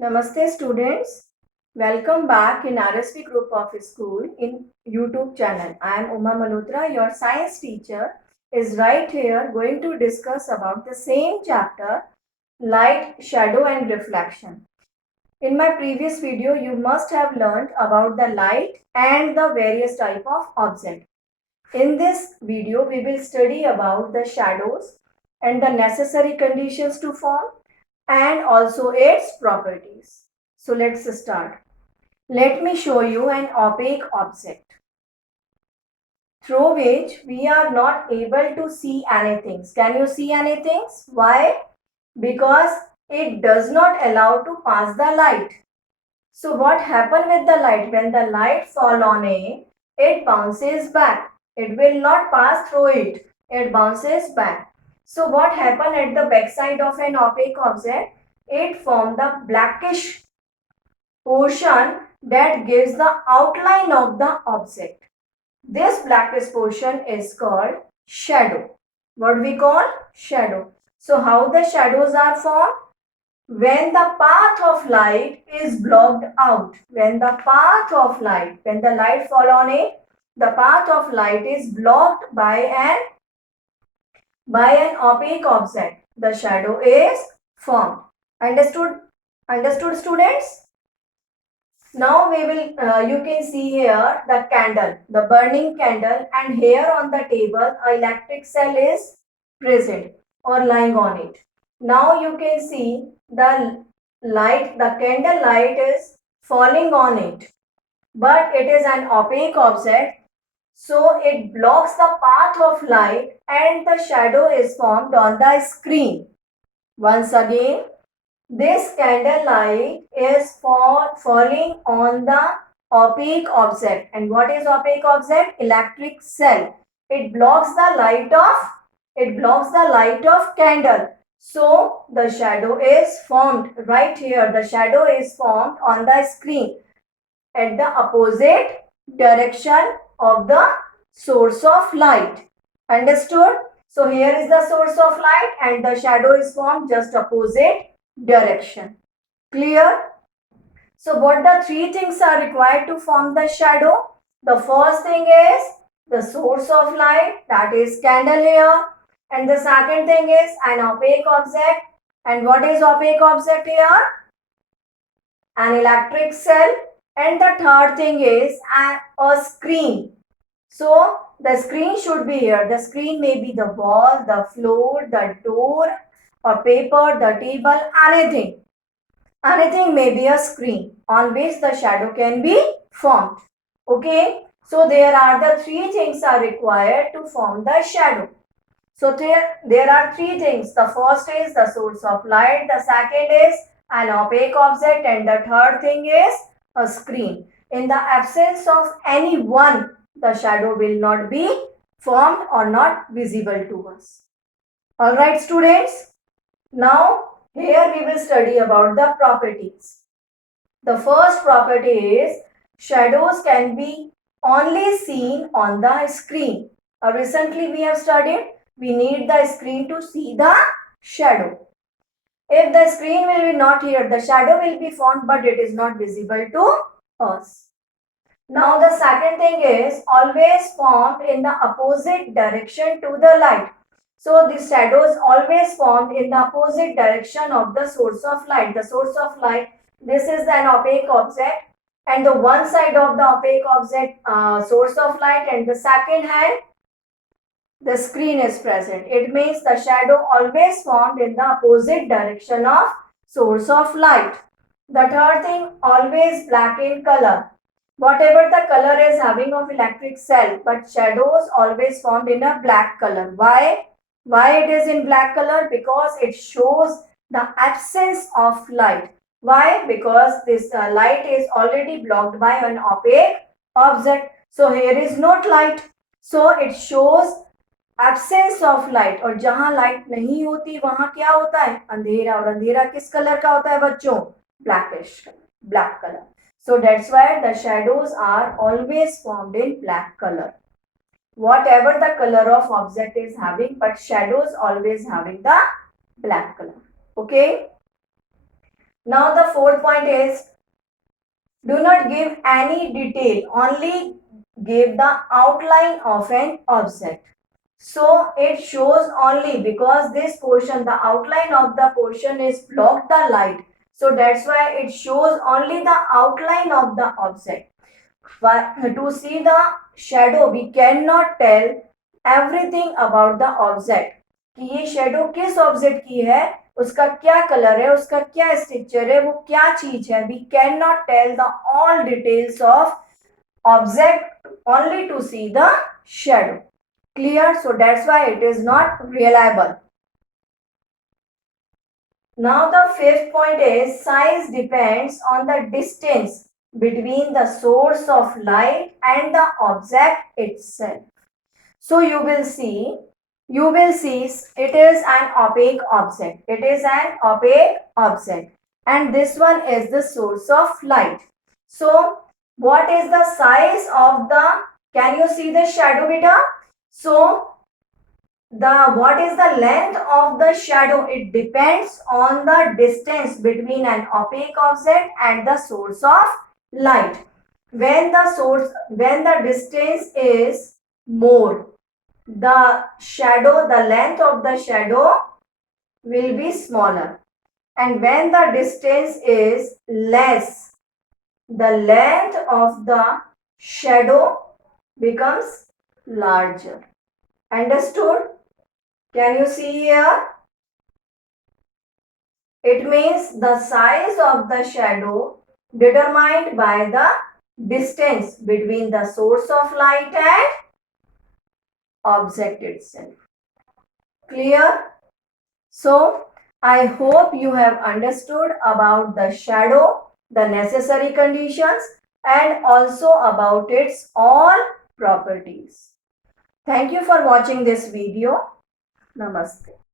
Namaste students. Welcome back in RSP Group of School in YouTube channel. I am Uma Malhotra, your science teacher, is right here going to discuss about the same chapter, light, shadow and reflection. In my previous video, you must have learned about the light and the various type of object. In this video, we will study about the shadows and the necessary conditions to form and also its properties. So let's start. Let me show you an opaque object through which we are not able to see anything. Can you see anything? Why? Because it does not allow to pass the light. So what happens with the light? When the light fall on it bounces back. It will not pass through it. It bounces back. So what happened at the backside of an opaque object? It formed the blackish portion that gives the outline of the object. This blackish portion is called shadow. What we call shadow. So how the shadows are formed? When the path of light is blocked out. When the path of light, when the light fall on it, the path of light is blocked by an opaque object. The shadow is formed. Understood? Understood, students? Now we will, you can see here the candle, the burning candle, and here on the table a electric cell is present or lying on it. Now you can see the light, the candle light is falling on it, but it is an opaque object, so it blocks the path of light and the shadow is formed on the screen. Once again, this candle light is falling on the opaque object. And what is opaque object? Electric cell. It blocks the light of candle. So the shadow is formed right here. The shadow is formed on the screen at the opposite direction of the source of light. Understood? So here is the source of light and the shadow is formed just opposite direction. Clear? So what the three things are required to form the shadow? The first thing is the source of light, that is candle here. And the second thing is an opaque object. And what is opaque object here? An electric cell. And the third thing is a screen. So the screen should be here. The screen may be the wall, the floor, the door, or paper, the table, anything. Anything may be a screen on which the shadow can be formed. Okay. So there are the three things are required to form the shadow. So there are three things. The first is the source of light. The second is an opaque object. And the third thing is a screen. In the absence of any one, the shadow will not be formed or not visible to us. Alright students. Now here we will study about the properties. The first property is shadows can be only seen on the screen. Recently we have studied we need the screen to see the shadow. If the screen will be not here, the shadow will be formed but it is not visible to us. Now the second thing is always formed in the opposite direction to the light. So the shadow is always formed in the opposite direction of the source of light. The source of light, this is an opaque object and the one side of the opaque object source of light and the second hand the screen is present. It means the shadow always formed in the opposite direction of source of light. The third thing, always black in color. Whatever the color is having of electric cell, but shadows always formed in a black color. Why? Why it is in black color? Because it shows the absence of light. Why? Because this light is already blocked by an opaque object. So here is not light. So it shows absence of light और जहां light नहीं होती वहां क्या होता है अंधेरा और अंधेरा किस कलर का होता है बच्चों blackish black colour so that's why the shadows are always formed in black color whatever the color of object is having but shadows always having the black color okay Now the fourth point is, do not give any detail, only give the outline of an object. So it shows only, because this portion, the outline of the portion is blocked the light. So that's why it shows only the outline of the object. But to see the shadow, we cannot tell everything about the object. कि ये shadow किस object की है, उसका क्या colour है, उसका क्या स्ट्रक्चर है, वो क्या चीज है. We can not tell the all details of object, only to see the shadow. Clear? So that's why it is not reliable. Now the fifth point is, size depends on the distance between the source of light and the object itself. So you will see it is an opaque object. It is an opaque object. And this one is the source of light. So what is the size of the, can you see the shadow beta? So what is the length of the shadow? It depends on the distance between an opaque object and the source of light. When the distance is more, the length of the shadow will be smaller. And when the distance is less, the length of the shadow becomes larger. Understood? Can you see here? It means the size of the shadow determined by the distance between the source of light and object itself. Clear? So, I hope you have understood about the shadow, the necessary conditions, and also about its all properties. Thank you for watching this video. Namaste.